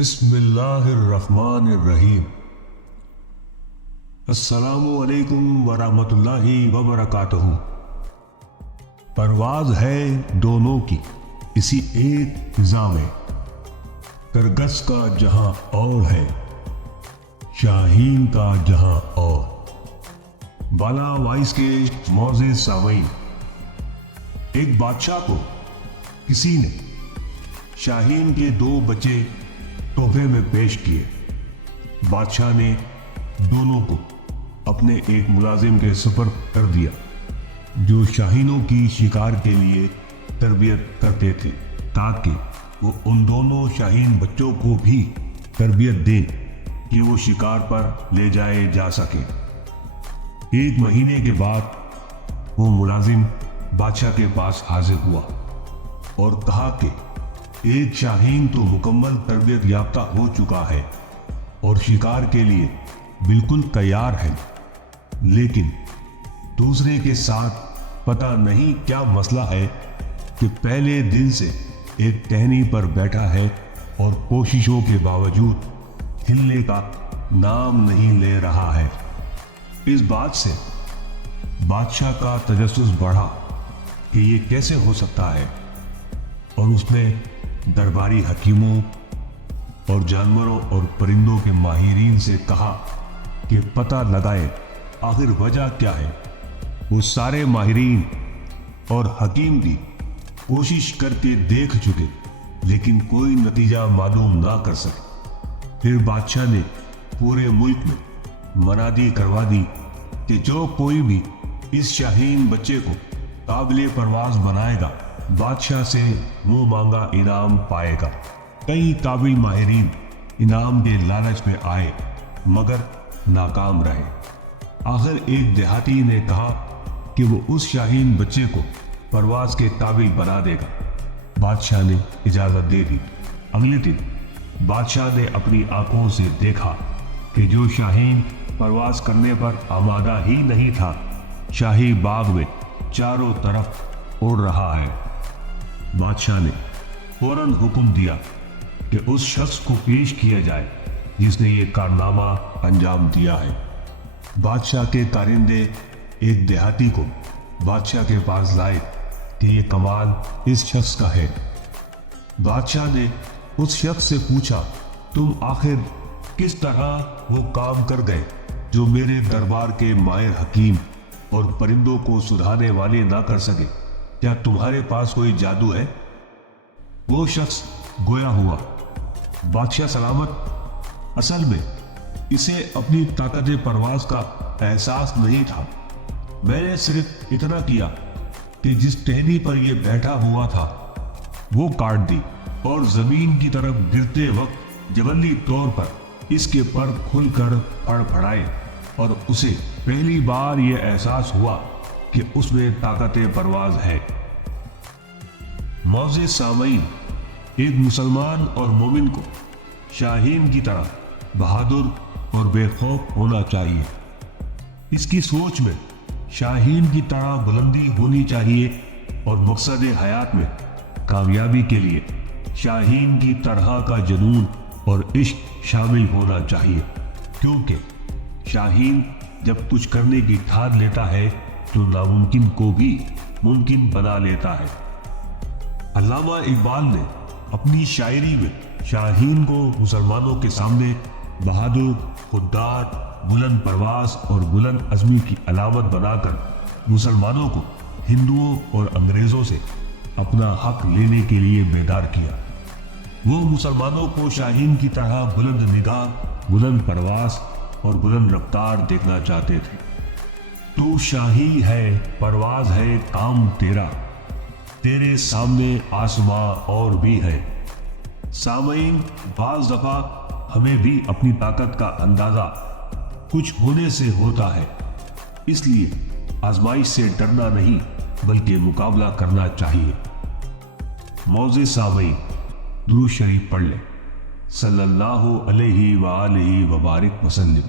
بسم اللہ الرحمن الرحیم۔ السلام علیکم ورحمۃ اللہ وبرکاتہ۔ پرواز ہے دونوں کی اسی ایک فضا میں، کرگس کا جہاں اور ہے، شاہین کا جہاں اور۔ بالا وائس کے معزز سامعین، ایک بادشاہ کو کسی نے شاہین کے 2 بچے تحفے میں پیش کیے۔ بادشاہ نے دونوں کو اپنے ایک ملازم کے سپرد کر دیا جو شاہینوں کی شکار کے لیے تربیت کرتے تھے، تاکہ وہ ان دونوں شاہین بچوں کو بھی تربیت دیں کہ وہ شکار پر لے جائے جا سکیں۔ 1 مہینے کے بعد وہ ملازم بادشاہ کے پاس حاضر ہوا اور کہا کہ ایک شاہین تو مکمل تربیت یافتہ ہو چکا ہے اور شکار کے لیے بالکل تیار ہے، لیکن دوسرے کے ساتھ پتہ نہیں کیا مسئلہ ہے کہ پہلے دن سے ایک ٹہنی پر بیٹھا ہے اور کوششوں کے باوجود ہلنے کا نام نہیں لے رہا ہے۔ اس بات سے بادشاہ کا تجسس بڑھا کہ یہ کیسے ہو سکتا ہے، اور اس نے درباری حکیموں اور جانوروں اور پرندوں کے ماہرین سے کہا کہ پتہ لگائے آخر وجہ کیا ہے۔ وہ سارے ماہرین اور حکیم بھی کوشش کر کے دیکھ چکے، لیکن کوئی نتیجہ معلوم نہ کر سکے۔ پھر بادشاہ نے پورے ملک میں منادی کروا دی کہ جو کوئی بھی اس شاہین بچے کو قابل پرواز بنائے گا، بادشاہ سے منہ مانگا انعام پائے گا۔ کئی قابل ماہرین انعام کے لالچ میں آئے مگر ناکام رہے۔ آخر ایک دیہاتی نے کہا کہ وہ اس شاہین بچے کو پرواز کے قابل بنا دے گا۔ بادشاہ نے اجازت دے دی۔ اگلے دن بادشاہ نے اپنی آنکھوں سے دیکھا کہ جو شاہین پرواز کرنے پر آمادہ ہی نہیں تھا، شاہی باغ میں چاروں طرف اڑ رہا ہے۔ بادشاہ نے فوراً حکم دیا کہ اس شخص کو پیش کیا جائے جس نے یہ کارنامہ انجام دیا ہے۔ بادشاہ کے کارندے ایک دیہاتی کو بادشاہ کے پاس لائے کہ یہ کمال اس شخص کا ہے۔ بادشاہ نے اس شخص سے پوچھا، تم آخر کس طرح وہ کام کر گئے جو میرے دربار کے ماہر حکیم اور پرندوں کو سدھارنے والے نہ کر سکے؟ کیا تمہارے پاس کوئی جادو ہے؟ وہ شخص گویا ہوا، بادشاہ سلامت، اصل میں اسے اپنی طاقت پرواز کا احساس نہیں تھا۔ میں نے صرف اتنا کیا کہ جس ٹہنی پر یہ بیٹھا ہوا تھا وہ کاٹ دی، اور زمین کی طرف گرتے وقت جبلی طور پر اس کے پر کھل کر پھڑ پھڑائے، اور اسے پہلی بار یہ احساس ہوا کہ اس میں طاقت پرواز ہے۔ معزز سامعین، ایک مسلمان اور مومن کو شاہین کی طرح بہادر اور بے خوف ہونا چاہیے۔ اس کی سوچ میں شاہین کی طرح بلندی ہونی چاہیے، اور مقصد حیات میں کامیابی کے لیے شاہین کی طرح کا جنون اور عشق شامل ہونا چاہیے، کیونکہ شاہین جب کچھ کرنے کی ٹھان لیتا ہے تو ناممکن کو بھی ممکن بنا لیتا ہے۔ علامہ اقبال نے اپنی شاعری میں شاہین کو مسلمانوں کے سامنے بہادر، خوددار، بلند پرواز اور بلند عزمی کی علامت بنا کر مسلمانوں کو ہندوؤں اور انگریزوں سے اپنا حق لینے کے لیے بیدار کیا۔ وہ مسلمانوں کو شاہین کی طرح بلند نگاہ، بلند پرواز اور بلند رفتار دیکھنا چاہتے تھے۔ تو شاہی ہے، پرواز ہے کام تیرا، تیرے سامنے آسماں اور بھی ہے۔ سامعین، بعض دفعہ ہمیں بھی اپنی طاقت کا اندازہ کچھ ہونے سے ہوتا ہے، اس لیے آزمائش سے ڈرنا نہیں بلکہ مقابلہ کرنا چاہیے۔ معزز سامعین، درود شریف پڑھ لیں۔ صلی اللہ علیہ وآلہ وبارک وسلم۔